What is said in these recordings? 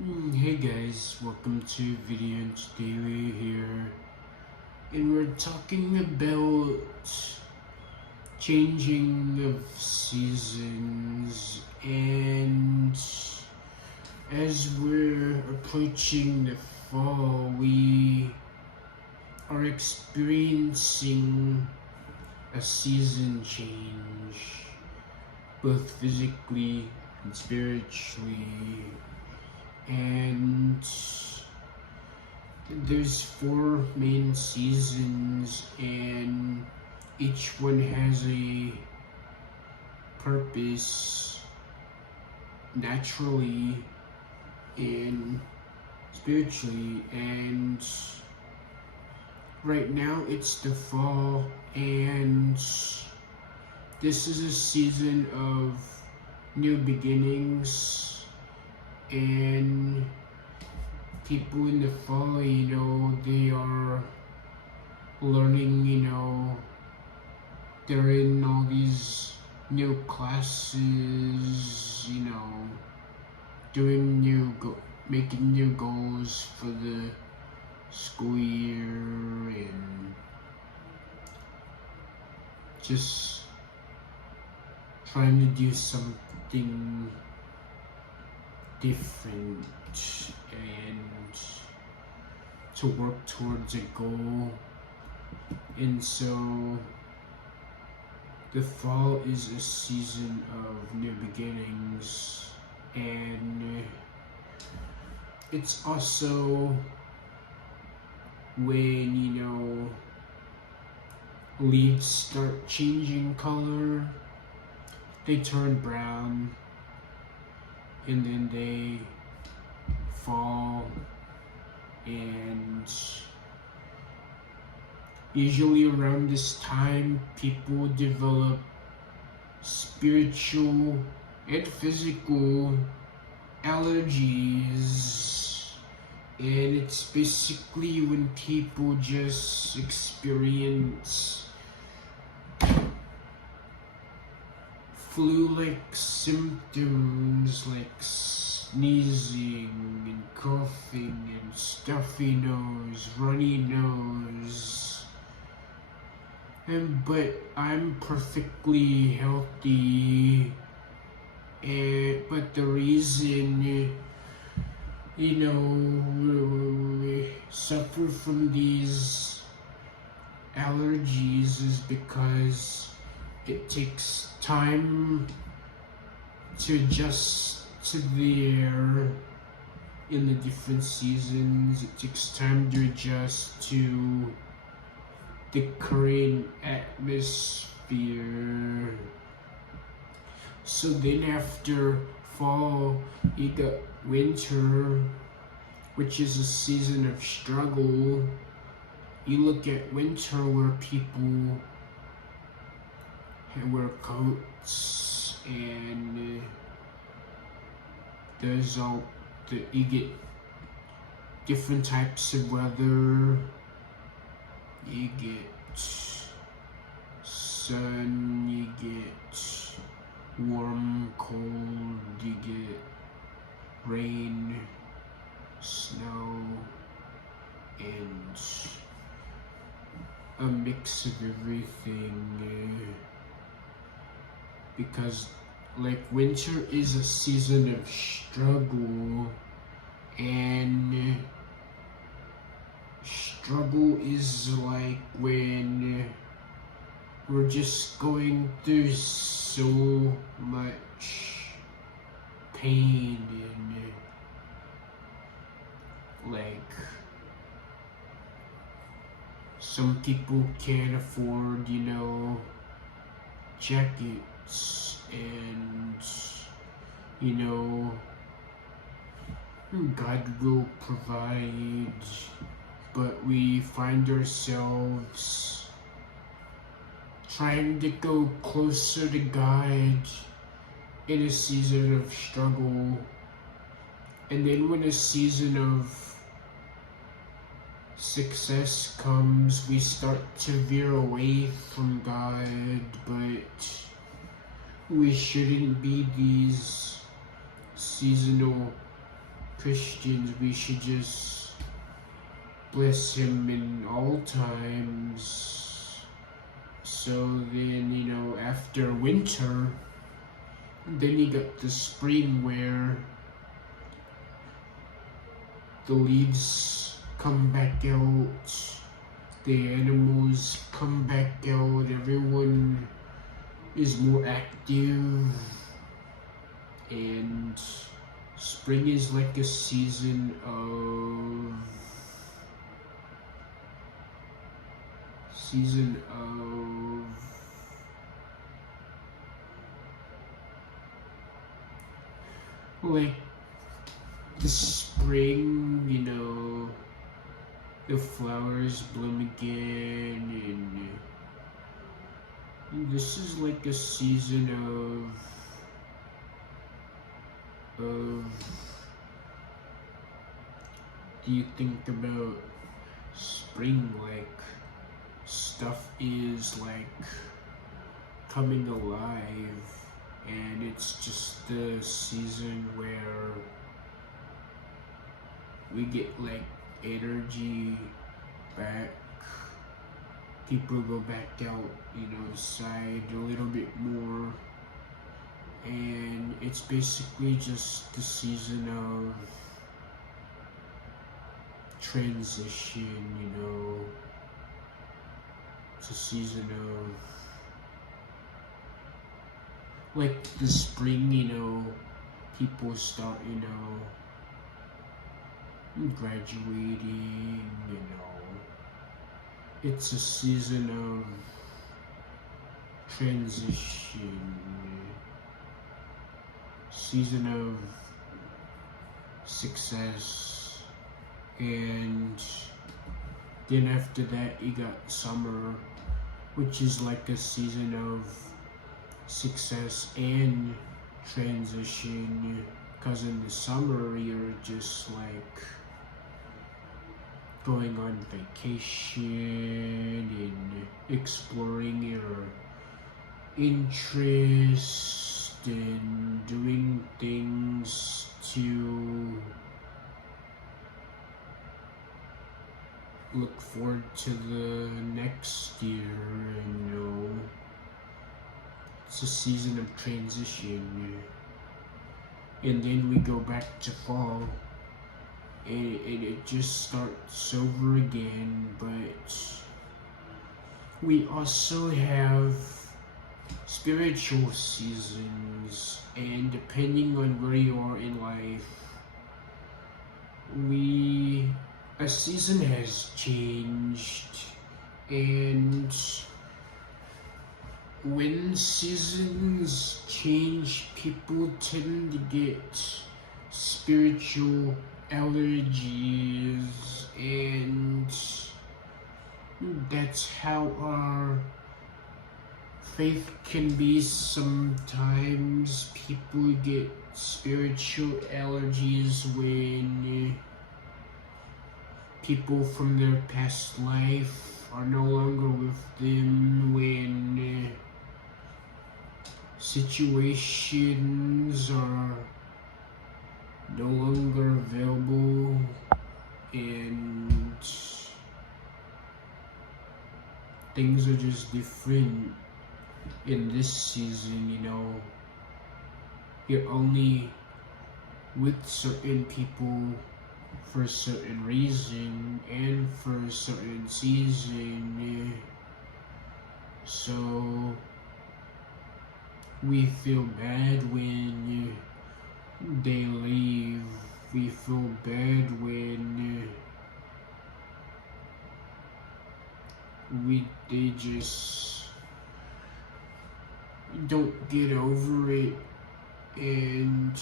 Hey guys, welcome to video, and today we're here and we're talking about changing of seasons, and as we're approaching the fall, we are experiencing a season change, both physically and spiritually. And there's 4 main seasons, and each one has a purpose naturally and spiritually. And right now it's the fall, and this is a season of new beginnings. And people in the fall, they are learning, they're in all these new classes, making new goals for the school year, and just trying to do something different and to work towards a goal. And so the fall is a season of new beginnings, and it's also when leaves start changing color. They turn brown and then they fall, and usually around this time people develop spiritual and physical allergies, and it's basically when people just experience flu-like symptoms like sneezing and coughing and stuffy nose, runny nose. But I'm perfectly healthy, but the reason we suffer from these allergies is because it takes time to adjust to the air in the different seasons. It takes time to adjust to the current atmosphere. So then after fall, you got winter, which is a season of struggle. You look at winter where people wear coats, and you get different types of weather. You get sun, you get warm, cold, you get rain, snow, and a mix of everything. Because winter is a season of struggle, and struggle is like when we're just going through so much pain, and some people can't afford jackets, and God will provide, but we find ourselves trying to go closer to God in a season of struggle. And then when a season of success comes, we start to veer away from God, but we shouldn't be these seasonal Christians, we should just bless him in all times. So then, after winter, then you got the spring where the leaves come back out, the animals come back out, everyone is more active, and spring is like a season of like the spring, the flowers bloom again, and this is like a season of do you think about spring, like stuff is like coming alive, and it's just the season where we get like energy back, people go back out, outside a little bit more, and it's basically just the season of transition, it's a season of like the spring, people start, graduating, it's a season of transition, season of success, and then after that you got summer, which is like a season of success and transition, because in the summer you're just like going on vacation and exploring your interest and doing things to look forward to the next year, it's a season of transition, and then we go back to fall, and it just starts over again. But we also have spiritual seasons, and depending on where you are in life, a season has changed, and when seasons change, people tend to get spiritual allergies, and that's how our faith can be sometimes. People get spiritual allergies when people from their past life are no longer with them, when situations are no longer available, and things are just different in this season. You're only with certain people for a certain reason and for a certain season, so we feel bad when they leave. We feel bad when they just don't get over it, and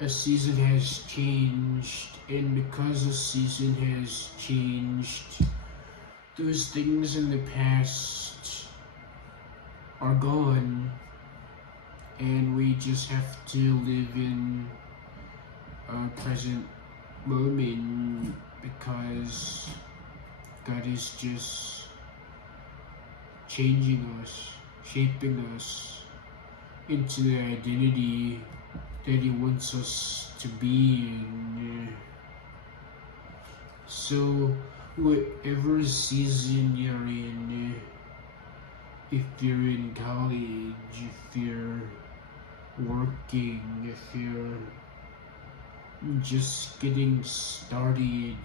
a season has changed, and because a season has changed, those things in the past are gone, and we just have to live in a present moment, because God is just changing us, shaping us into the identity that He wants us to be in. So, whatever season you're in, if you're in college, if you're working, if you're just getting started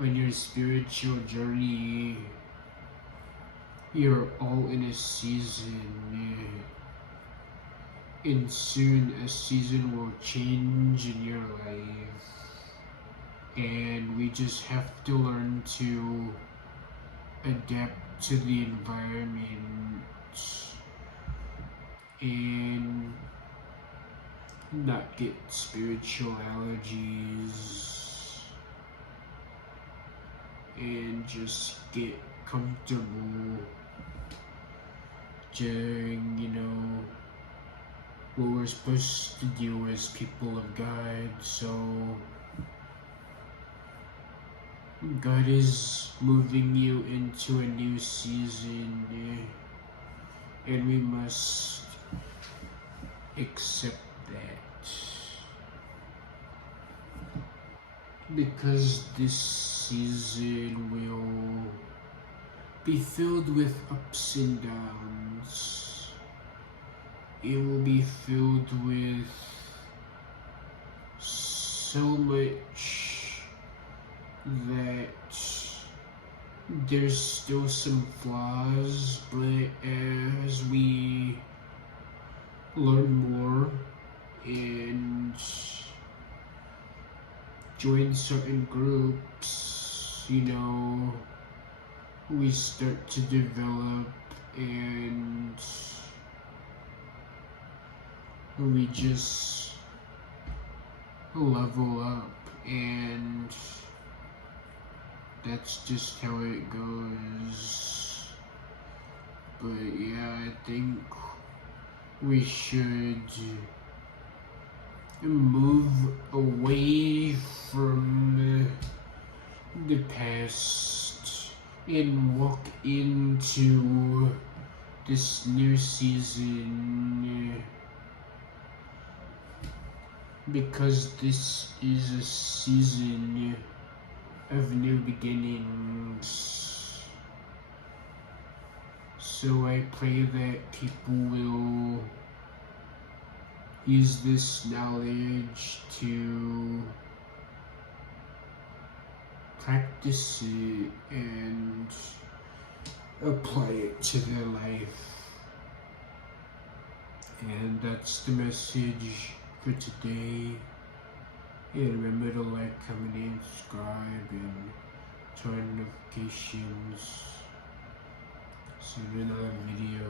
on your spiritual journey, you're all in a season, and soon a season will change in your life, and we just have to learn to adapt to the environment and not get spiritual allergies and just get comfortable during, what we're supposed to do as people of God. So God is moving you into a new season, and we must accept that, because this season will be filled with ups and downs. It will be filled with so much that there's still some flaws, but as we learn more and join certain groups, we start to develop, and we just level up, and that's just how it goes. But yeah, I think we should move away from the past and walk into this new season, because this is a season of new beginnings. So I pray that people will use this knowledge to practice it and apply it to their life. And that's the message for today. And remember to like, comment, and subscribe, and turn on notifications. See you in another video.